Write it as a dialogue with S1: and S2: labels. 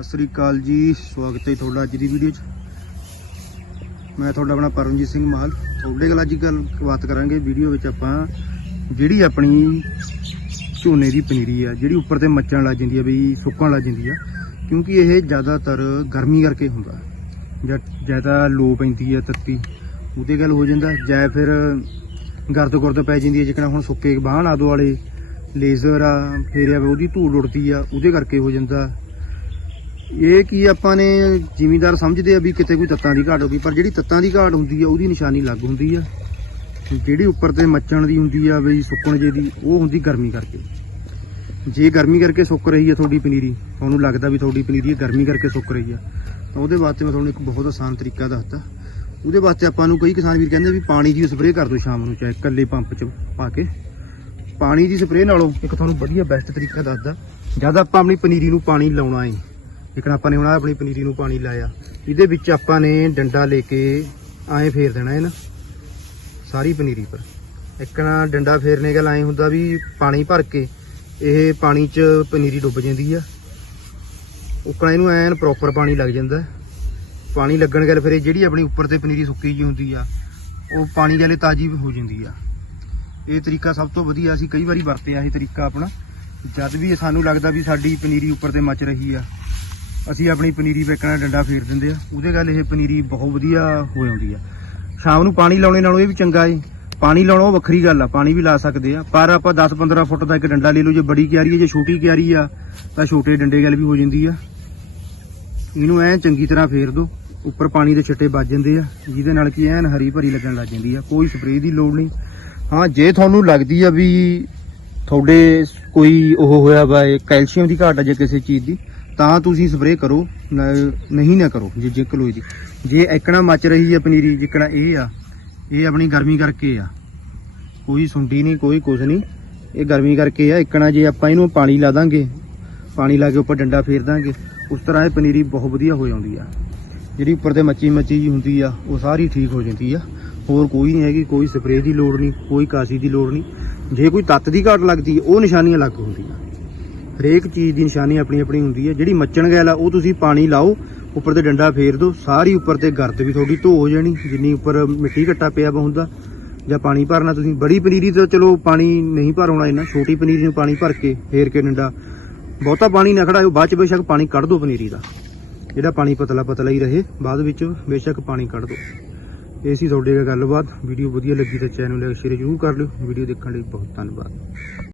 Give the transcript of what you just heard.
S1: ਸਤਿ ਸ੍ਰੀ ਅਕਾਲ ਜੀ, ਸਵਾਗਤ ਹੈ ਤੁਹਾਡਾ ਅੱਜ ਦੀ ਵੀਡੀਓ 'ਚ। ਮੈਂ ਤੁਹਾਡਾ ਆਪਣਾ ਪਰਮਜੀਤ ਸਿੰਘ ਮਾਲ। ਤੁਹਾਡੇ ਨਾਲ ਅੱਜ ਗੱਲ ਬਾਤ ਕਰਾਂਗੇ ਵੀਡੀਓ ਵਿੱਚ ਆਪਾਂ ਜਿਹੜੀ ਆਪਣੀ ਝੋਨੇ ਦੀ ਪਨੀਰੀ ਆ, ਜਿਹੜੀ ਉੱਪਰ ਤੇ ਮੱਚਣ ਲੱਗ ਜਾਂਦੀ ਆ ਬਈ ਸੁੱਕਣ ਲੱਗ ਜਾਂਦੀ ਆ ਕਿਉਂਕਿ ਇਹ ਜ਼ਿਆਦਾਤਰ ਗਰਮੀ ਕਰਕੇ ਹੁੰਦਾ। ਜਾਂ ਜ਼ਿਆਦਾ ਲੋ ਪੈਂਦੀ ਆ ਤੱਤੀ, ਉਹਦੇ ਗੱਲ ਹੋ ਜਾਂਦਾ। ਜਾਂ ਫਿਰ ਗਰਦ ਗੁਰਦ ਪੈ ਜਾਂਦੀ ਹੈ ਜਿਕਣਾ ਹੁਣ ਸੁੱਕੇ ਬਾਹਣ ਆਦੋ ਵਾਲੇ, ਲੇਜ਼ਰ ਆ ਫੇਰਿਆ ਵਾ ਉਹਦੀ ਧੂੜ ਉੜਦੀ ਆ, ਉਹਦੇ ਕਰਕੇ ਹੋ ਜਾਂਦਾ। ਇਹ ਕੀ ਆਪਾਂ ਨੇ ਜ਼ਿਮੀਂਦਾਰ ਸਮਝਦੇ ਆ ਵੀ ਕਿਤੇ ਕੋਈ ਤੱਤਾਂ ਦੀ ਘਾਟ ਹੋ ਗਈ, ਪਰ ਜਿਹੜੀ ਤੱਤਾਂ ਦੀ ਘਾਟ ਹੁੰਦੀ ਆ, ਉਹਦੀ ਨਿਸ਼ਾਨੀ ਲੱਗ ਹੁੰਦੀ ਆ। ਜਿਹੜੀ ਉੱਪਰ ਤੇ ਮੱਚਣ ਦੀ ਹੁੰਦੀ ਆ, ਵੀ ਸੁੱਕਣ ਜੇ ਦੀ, ਉਹ ਹੁੰਦੀ ਗਰਮੀ ਕਰਕੇ। ਜੇ ਗਰਮੀ ਕਰਕੇ ਸੁੱਕ ਰਹੀ ਆ ਤੁਹਾਡੀ ਪਨੀਰੀ, ਤੁਹਾਨੂੰ ਲੱਗਦਾ ਵੀ ਤੁਹਾਡੀ ਪਨੀਰੀ ਗਰਮੀ ਕਰਕੇ ਸੁੱਕ ਰਹੀ ਆ, ਤਾਂ ਉਹਦੇ ਵਾਸਤੇ ਮੈਂ ਤੁਹਾਨੂੰ ਇੱਕ ਬਹੁਤ ਆਸਾਨ ਤਰੀਕਾ ਦੱਸਦਾ ਉਹਦੇ ਵਾਸਤੇ ਆਪਾਂ ਨੂੰ ਕਈ ਕਿਸਾਨ ਵੀਰ ਕਹਿੰਦੇ ਵੀ ਪਾਣੀ ਦੀ ਸਪਰੇਅ ਕਰ ਦਿਓ ਸ਼ਾਮ ਨੂੰ, ਚਾਹੇ ਇਕੱਲੇ ਪੰਪ 'ਚ ਪਾ ਕੇ। ਪਾਣੀ ਦੀ ਸਪਰੇਅ ਨਾਲੋਂ ਇੱਕ ਤੁਹਾਨੂੰ ਵਧੀਆ ਬੈਸਟ ਤਰੀਕਾ ਦੱਸਦਾ, ਜਦ ਆਪਾਂ ਆਪਣੀ ਪਨੀਰੀ ਨੂੰ ਪਾਣੀ ਲਾਉਣਾ ਏ ਇਕਣਾ ਆਪਾਂ ਨੇ ਹੁਣ ਆਹ ਆਪਣੀ ਪਨੀਰੀ ਨੂੰ ਪਾਣੀ ਲਾਇਆ। ਇਹਦੇ ਵਿੱਚ ਆਪਾਂ ਨੇ ਡੰਡਾ ਲੈ ਕੇ ਐਂ ਫੇਰ ਦੇਣਾ ਹੈ ਨਾ, ਸਾਰੀ ਪਨੀਰੀ ਪਰ ਨਾ ਡੰਡਾ ਫੇਰਨੇ ਗੱਲ ਐਂ ਹੁੰਦਾ ਵੀ ਪਾਣੀ ਭਰ ਕੇ ਇਹ ਪਾਣੀ 'ਚ ਪਨੀਰੀ ਡੁੱਬ ਜਾਂਦੀ ਆ। ਉਕਣਾ ਇਹਨੂੰ ਐਨ ਪ੍ਰੋਪਰ ਪਾਣੀ ਲੱਗ ਜਾਂਦਾ ਪਾਣੀ ਲੱਗਣ ਗੱਲ ਫਿਰ ਇਹ ਜਿਹੜੀ ਆਪਣੀ ਉੱਪਰ ਤੇ ਪਨੀਰੀ ਸੁੱਕੀ ਜੀ ਹੁੰਦੀ ਆ, ਉਹ ਪਾਣੀ ਗਾਲੇ ਤਾਜੀ ਹੋ ਜਾਂਦੀ ਆ। ਇਹ ਤਰੀਕਾ ਸਭ ਤੋਂ ਵਧੀਆ ਅਸੀਂ ਕਈ ਵਾਰੀ ਵਰਤਿਆ ਇਹ ਤਰੀਕਾ ਆਪਣਾ। ਜਦ ਵੀ ਸਾਨੂੰ ਲੱਗਦਾ ਵੀ ਸਾਡੀ ਪਨੀਰੀ ਉੱਪਰ ਤੇ ਮੱਚ ਰਹੀ ਆ ਅਸੀਂ ਆਪਣੀ ਪਨੀਰੀ ਵੇਕਣਾ ਡੰਡਾ ਫੇਰ ਦਿੰਦੇ ਆ। ਉਹਦੇ ਗੱਲ ਇਹ ਪਨੀਰੀ ਬਹੁਤ ਵਧੀਆ ਹੋ ਜਾਂਦੀ ਆ। ਸ਼ਾਮ ਨੂੰ ਪਾਣੀ ਲਾਉਣੇ ਨਾਲੋਂ ਇਹ ਵੀ ਚੰਗਾ ਏ। ਪਾਣੀ ਲਾਉਣਾ ਉਹ ਵੱਖਰੀ ਗੱਲ ਆ, ਪਾਣੀ ਵੀ ਲਾ ਸਕਦੇ ਆ। ਪਰ ਆਪਾਂ 10-15 ਫੁੱਟ ਦਾ ਇੱਕ ਡੰਡਾ ਲੈ ਲਓ, ਜੇ ਬੜੀ ਕਿਆਰੀ ਹੈ ਜੇ ਛੋਟੀ ਕਿਆਰੀ ਆ, ਤਾਂ ਛੋਟੇ ਡੰਡੇ ਗੱਲ ਵੀ ਹੋ ਜਾਂਦੀ ਆ। ਇਹਨੂੰ ਐਨ ਚੰਗੀ ਤਰ੍ਹਾਂ ਫੇਰ ਦਿਓ ਉੱਪਰ ਪਾਣੀ ਦੇ ਛਿੱਟੇ ਵੱਜ ਜਾਂਦੇ ਆ। ਜਿਹਦੇ ਨਾਲ ਕੀ ਐਨ ਹਰੀ ਭਰੀ ਲੱਗਣ ਲੱਗ ਜਾਂਦੀ ਆ। ਕੋਈ ਸਪਰੇਅ ਦੀ ਲੋੜ ਨਹੀਂ। ਹਾਂ, ਜੇ ਤੁਹਾਨੂੰ ਲੱਗਦੀ ਆ ਵੀ ਤੁਹਾਡੇ ਕੋਈ ਉਹ ਹੋਇਆ ਵਾ, ਇਹ ਕੈਲਸ਼ੀਅਮ ਦੀ ਘਾਟ ਆ ਜੇ ਕਿਸੇ ਚੀਜ਼ ਦੀ ਤਾਂ ਤੁਸੀਂ ਸਪਰੇਅ ਕਰੋ, ਨ- ਨਹੀਂ ਨਾ ਕਰੋ, ਜੇ ਜੇ ਕਲੋਈ ਦੀ ਜੇ ਐਕਣਾ ਮੱਚ ਰਹੀ ਹੈ ਪਨੀਰੀ, ਜਿਕਣਾ ਇਹ ਆ, ਇਹ ਆਪਣੀ ਗਰਮੀ ਕਰਕੇ ਆ। ਕੋਈ ਸੁੰਡੀ ਨਹੀਂ, ਕੋਈ ਕੁਛ ਨਹੀਂ। ਇਹ ਗਰਮੀ ਕਰਕੇ ਆ, ਇਕਣਾ ਜੇ ਆਪਾਂ ਇਹਨੂੰ ਪਾਣੀ ਲਾ ਦਾਂਗੇ, ਪਾਣੀ ਲਾ ਕੇ ਉੱਪਰ ਡੰਡਾ ਫੇਰ ਦਾਂਗੇ, ਉਸ ਤਰ੍ਹਾਂ ਇਹ ਪਨੀਰੀ ਬਹੁਤ ਵਧੀਆ ਹੋ ਜਾਂਦੀ ਆ। ਜਿਹੜੀ ਉੱਪਰ ਤੇ ਮੱਚੀ ਮੱਚੀ ਜੀ ਹੁੰਦੀ ਆ, ਉਹ ਸਾਰੀ ਠੀਕ ਹੋ ਜਾਂਦੀ ਆ। ਹੋਰ ਕੋਈ ਨਹੀਂ ਹੈਗੀ, ਕੋਈ ਸਪਰੇਅ ਦੀ ਲੋੜ ਨਹੀਂ, ਕੋਈ ਕਾਸੀ ਦੀ ਲੋੜ ਨਹੀਂ। ਜੇ ਕੋਈ ਤੱਤ ਦੀ ਘਾਟ ਲੱਗਦੀ ਹੈ ਉਹ ਨਿਸ਼ਾਨੀਆਂ ਲੱਗ ਹੁੰਦੀਆਂ। ਹਰੇਕ ਚੀਜ਼ ਦੀ ਨਿਸ਼ਾਨੀ ਆਪਣੀ ਆਪਣੀ ਹੁੰਦੀ ਹੈ। ਜਿਹੜੀ ਮੱਚਣ ਗੈਲ ਆ, ਉਹ ਤੁਸੀਂ ਪਾਣੀ ਲਾਓ, ਉੱਪਰ ਤੇ ਡੰਡਾ ਫੇਰ ਦਿਓ, ਸਾਰੀ ਉੱਪਰ ਤੇ ਗਰਦ ਵੀ ਤੁਹਾਡੀ ਧੋ ਹੋ ਜਾਣੀ, ਜਿੰਨੀ ਉੱਪਰ ਮਿੱਟੀ ਘੱਟਾ ਪਿਆ ਵਾ ਹੁੰਦਾ, ਜਾਂ ਪਾਣੀ ਭਰਨਾ ਤੁਸੀਂ, ਬੜੀ ਪਨੀਰੀ ਤਾਂ ਚਲੋ ਪਾਣੀ ਨਹੀਂ ਭਰਾਉਣਾ ਇੰਨਾ, ਛੋਟੀ ਪਨੀਰੀ ਨੂੰ ਪਾਣੀ ਭਰ ਕੇ, ਫੇਰ ਕੇ ਡੰਡਾ, ਬਹੁਤਾ ਪਾਣੀ ਨਾ ਖੜਾਇਓ, ਬਾਅਦ ਚ ਬੇਸ਼ੱਕ ਪਾਣੀ ਕੱਢ ਦਿਓ ਪਨੀਰੀ ਦਾ। ਜਿਹੜਾ ਪਾਣੀ ਪਤਲਾ ਪਤਲਾ ਹੀ ਰਹੇ, ਬਾਅਦ ਵਿੱਚ ਬੇਸ਼ੱਕ ਪਾਣੀ ਕੱਢ ਦਿਓ। ਇਹ ਸੀ ਤੁਹਾਡੇ ਨਾਲ ਗੱਲਬਾਤ। ਵੀਡੀਓ ਵਧੀਆ ਲੱਗੀ ਤਾਂ ਚੈਨਲ ਨੂੰ ਲਾਈਕ ਸ਼ੇਅਰ ਜ਼ਰੂਰ ਕਰ ਲਿਓ। ਵੀਡੀਓ ਦੇਖਣ ਲਈ ਬਹੁਤ ਧੰਨਵਾਦ।